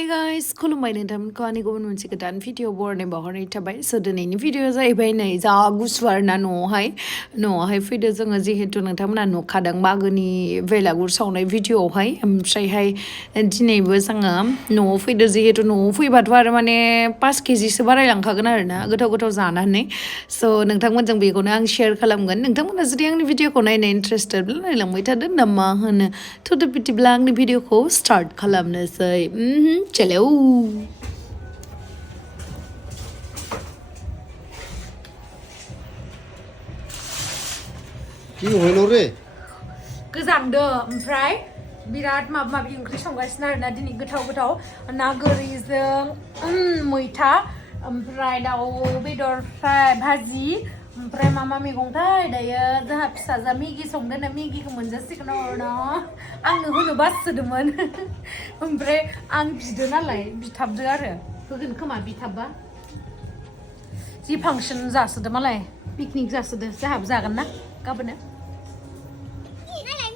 Hey guys, Khulumbai नोंथांमोनखौ आंनि गुबुन मोनसे गोदान भिडिअ बरनाय बावहरनाय थाबाय दिनैनि भिडिअ जाहैबाय नै जा गुसु आरोना न'आवहाय फैदो जोङो जिहेतु नोंथांमोना नुखादों मागोनि बेलागुर सावनाय भिडिअआवहाय ओमफ्रायहाय दिनैबो जोङो न'आव फैदो जिहेतु न'आव फैबाथ' आरो माने 5 केजिसो बारायलांखागोन आरोना गोथाव जानानै नोंथांमोनजों बेखौनो आं शेयार खालामगोन नोंथांमोना जुदि आंनि भिडिअखौ नायनो इन्टारेस्टेडब्ला नायलांबाय थादो ना मा होनो थ' बिदिब्ला आंनि भिडिअखौ स्टार्ट खालामनोसै चलो गोजांदो ओमफ्राय बिराद माबा ओंख्रि संगासिनो आरोना दिनै गोथाव ना गोरिजों मैथा ओमफ्राय दाउ बेदर फ्राय भाजि ओमफ्राय मा मैगंथाय दायो जोंहा फिसाजा मेगि संदों मेगिखौ मोनजासिगोन आरोना आंनो होनो बासोदोंमोन ओमफ्राय आं बिदो नालाय बिथाबदो आरो होगोन खोमा बिथाबबा जि फांसन जासोदो मालाय पिकनिक जासोदो जोंहाबो जागोन ना गाबोनो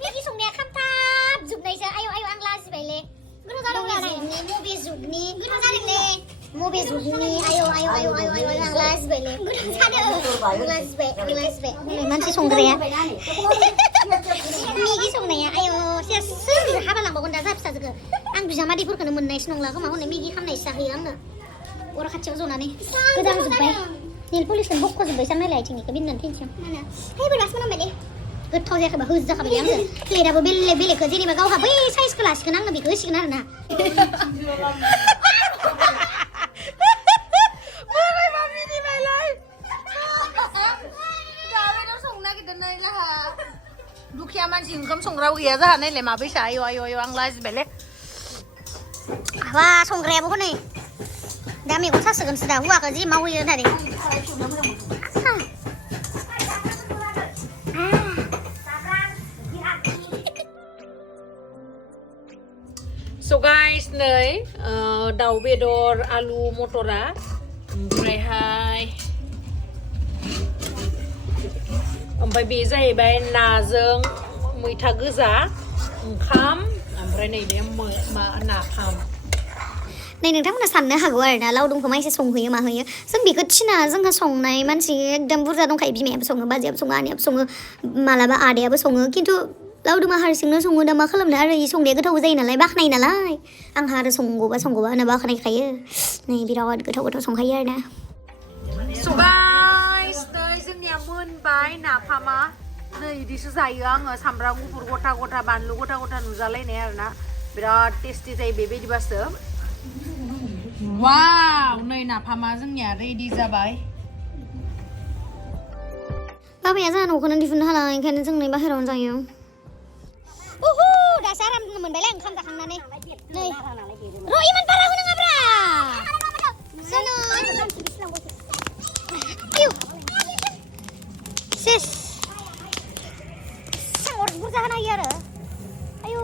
मेगि संनाया खामथाब जोबनायसो आयौ आं लाजिबायले गोथाव जादों मबे जुगनि आयौ आं लाजिबायले गोथाव जादों आं लाजिबाय मानसि संग्राया मेगि संनाया आयौ सोर हाबा लांबावगोन दा जा फिसाजोखौ आं बिजामादैफोरखौनो मोननायसो नंला खोमा हनै मेगि खामनायसो जाहोयो आंनो अर खाथियाव जनानै गोदांजोब्बाय नेल पलिसखौनो बख'जोब्बाय नायलाय आथिंनिखौ बिननानै थैनोसै है बोरैबासो मोनामबायले गोथाव जायाखैबा होजाखाबाय आङो प्लेटआबो बेलेगखौ जेनेबा गावहा बै साइजखौ लासिगोन आङो बेखौ होसिगोन आरोना दुखिया मानसि ओंखाम संग्राबो गैया जाहा नायलाय माबैसा आयौ आं लाजिबायले वा संग्रायाबो हनै दा मैगं सासोगोनसो दा हौवाखौ जि मावहैयो होननानै So guys नै दाउ बेदर आलु मटरा ओमफ्राय बे जाहैबाय नाजों मैथा गोजा ओंखाम ओमफ्राय नै बे नाफाम नै नोंथांमोना साननो हागौ आरोना लावदुमखौ माइसे संहोयो माहोयो जों बेखौ थिना जोंहा संनाय मानसि एकदम बुरजा दंखायो बिमायाबो सङो बाजैयाबो सङो आनैयाबो सङो मालाबा आदायाबो सङो खिन्थु लावदुमा हारसिंनो सङो दा मा खालामनो आरो इ संनाया गोथाव जायो नालाय बाखनाय नालाय आंहा आरो संगौबा होनना बाखनायखायो नै बिराद गोथाव संखायो आरोना So guys नै जोंनिया मोनबाय नाफामा नै इदिसो जायो आङो सामब्राम गुफुर गथा बानलु गथा नुजालायनाय आरोना बिराद टेस्टि जायो बेबायदिबासो वाव नै नाफामा जोंनिया रेडि जाबाय बाबाया जोंहा न'खौनो दिहुननो हाला ओंखायनो जों नै बाहेरायावनो जायो दासो आराम मोनबायलाय ओंखाम जाखांनानै नै र' इमान बारा होनाङाब्रा जोनो सेस सांगर बुरजा होनो हायो आरो आयु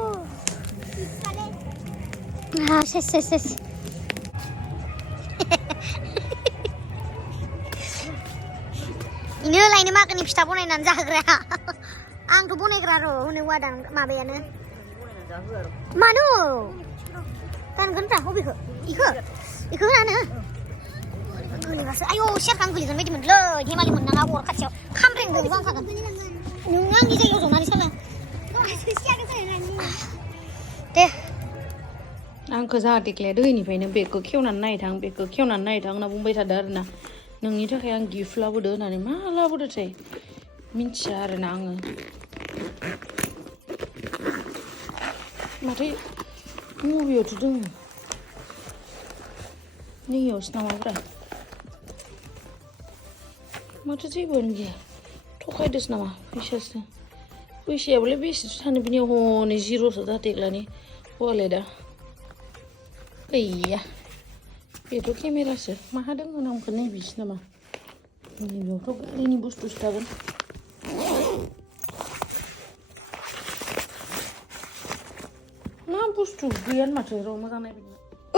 सेस इनो लायनो मागोनि फिथा बनायनानै जाहोग्रा आंथ' बनायग्रा र' हनै वादां माबायानो मानो गानगोनब्रा बबेखौ इखौ होनानो गोलैबासो आयौ सेरखां गोलैगोन बायदि मोनलै धेमालि मोननाङा अर खाथियाव खामब्रेंदों जांखागोन नों आंनि जायगायाव जनानै साला दे आंखौ जाहा देख्लाया दैनिफ्रायनो बेगखौ खेवनानै नायथां होनना बुंबाय थादों आरोना नोंनि थाखाय आं गिफ्ट लाबोदो होननानै मा लाबोदोथाय मिन्थिया आरोना आङो माथो मबेयावथ' दङ नैयावसो नामाब्रा माथो जेबोआनो गैया थगायदोसो नामा फैसायाबोलाय बेसेसो थानो बिनियाव हनै जिर'सो जाथेग्लानि वालेटआ गैया बेथ' केमेरासो माहा दङ नामखौ नायबिसो नामा नैबेयावथ' गारिनि बुस्थुसो थागोन मा बुस्थु गैयानो माथो र' मोजां नायबाय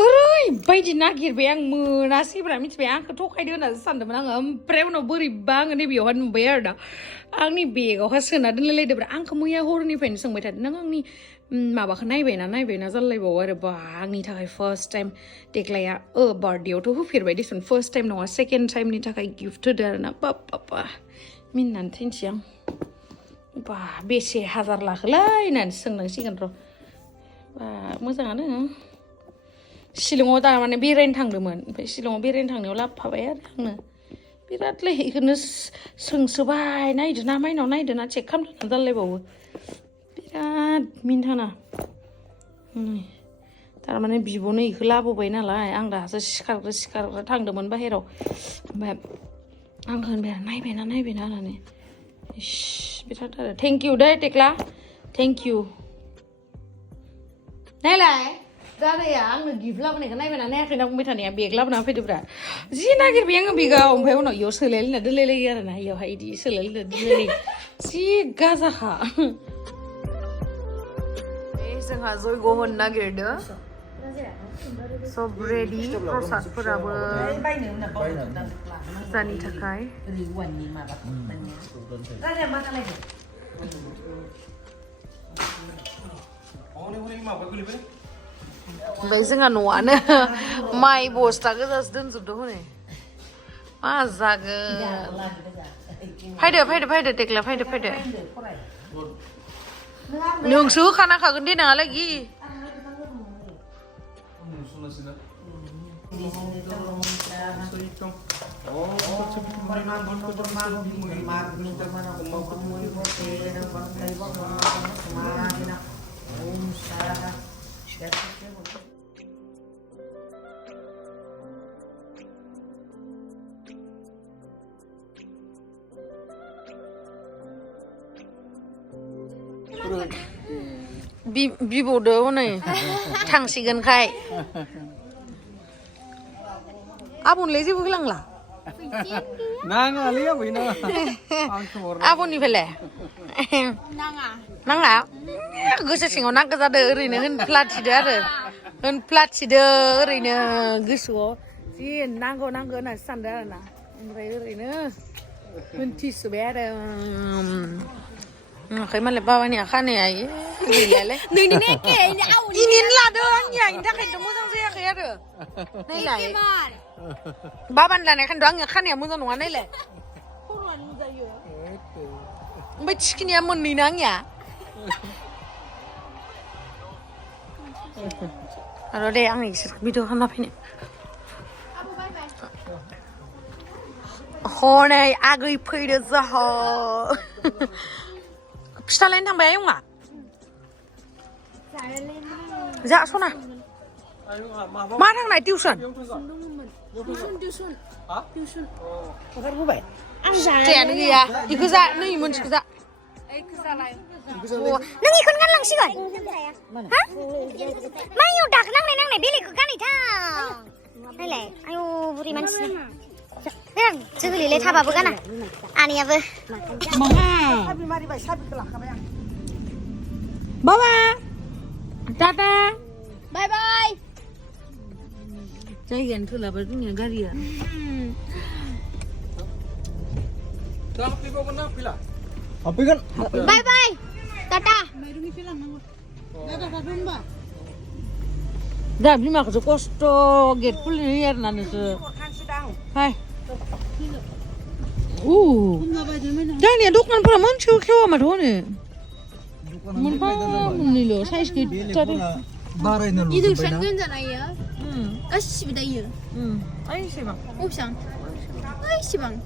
ओरैबायदि नागिरबाय आं मोनासैब्रा मिथिबाय आंखौ थगायदो होननासो सानदोंमोन आङो ओमफ्राय उनाव बोरैबा आङो नैबेयावहाय नुबाय आरो दा आंनि बेगावहाय सोना दोनलायलायदोंब्रा आंखौ मैया हरनिफ्रायनो सोंबाय थादों नों आंनि माबाखौ नायबायना जालायबावो आरो बा आंनि थाखाय फार्स्ट टाइम टेक्लाया बार्थडेयावथ' होफेरबाय दिसुन फार्स्ट टाइम नङा सेकेन्ड टाइमनि थाखाय गिफ्ट होदो आरो ना बाबा मिनिनानै थैनोसै आं बा बेसे हाजार लाखोलाय होननानै सोंनांसिगोन र' बा मोजाङानो शिलंआव थारमाने बेरायनो थांदोंमोन ओमफ्राय शिलंआव बेरायनो थांनायाव लाबोफाबाय आरो आंनो बिरादलै बेखौनो सोंसोबाय नायदोना माइनाव नायदोना चेक खालामदोना जालायबावो बिराद मिनिथावना थारमाने बिब'नो बेखौ लाबोबाय नालाय आं दासो सिखारग्रा थांदोंमोन बाहेराव ओमफ्राय आंखौ होनबाय नायबायना होननानै इस बिराद आरो thank you Day Tekla thank you नायलाय दादाया आंनो गिफ्ट लाबोनायखौ नायबायना नायाखैना बुंबाय थानाया बेग लाबोना फैदोब्रा जि नागिरबाय आङो बेगाव ओमफ्राय उनाव इयाव सोलायलायना दोनलायलायो आरो ना इयावहाय इदि सोलायलायना दोनलायलायो जि गाजाखा जोंहा जयग' होनो नागिरदों सब रेडि प्रसादफोराबो जानि थाखाय ओमफ्राय जोंहा न'आनो माइ बस्था गोजासो दोनजोबदों हनै मा जागोन फैदो टेक्ला फैदो नोंसो होखानांखागोन दे नोंहालागि बिबौदो हनै थांसिगोनखाय आबनलाय जेबो होलांला नाङालै आबैना आबननिफ्रायलाय नाङा गोसो सिङाव नांगौ जादों ओरैनो होनफ्लाथिदो ओरैनो गोसोआव जि नांगौ होननानै सानदों आरो ना ओमफ्राय ओरैनो होनथिसोबाय आरो आखाइ मालाय बाबानि खानाया गैलालै इनिनो लादों आंनिया इनि थाखायनोथ' मोजां जायाखै आरो नायलाय बाबानि लानायखायनोथ' आंनि खानाया मोजां नङा नायलाय खर'आनो नुजायो ओमफ्राय थिखिनिया मोननैना आंनिया आरो दे आं इसोरखौ भिडिअ खालामना फैनो हनै आगै फैदो जाहा फिथा लायनो थांबाय आयंआ जा सना मा थांनाय टिउसन फिथायानो गैया इखौ जा नै मोनसेखौ जा नों इखौनो गानलांसिगोन हा मायाव दाग नांनाय बेलेगखौ गानै थां नायलाय आयौ बुरि मानसि जोगोलिलाय थाबाबो गाना आनैयाबो बाबा टाटा बाय बाय जायगायानो थोलाबा जोंनिया गारिया बाय बाय टाटा दा बिमाखौसो खस्थ' गेट खुलिनो होयो आरोना नोंसोर हाय जोंनिया दखानफोरा मोनसेबो खेवा माथो हनो मोनफा मोननैल' साइज गैथारो 이득산 괜찮아요? 아씨비다요. 아이씨방 옵상. 아이씨방.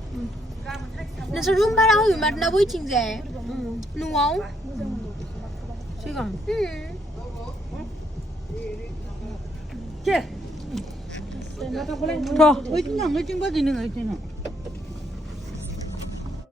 나서 룸바랑 얼마 나 보이팅제. 누워. 지금 자. 왜 좀 안 걸진 거 되는 거 있잖아.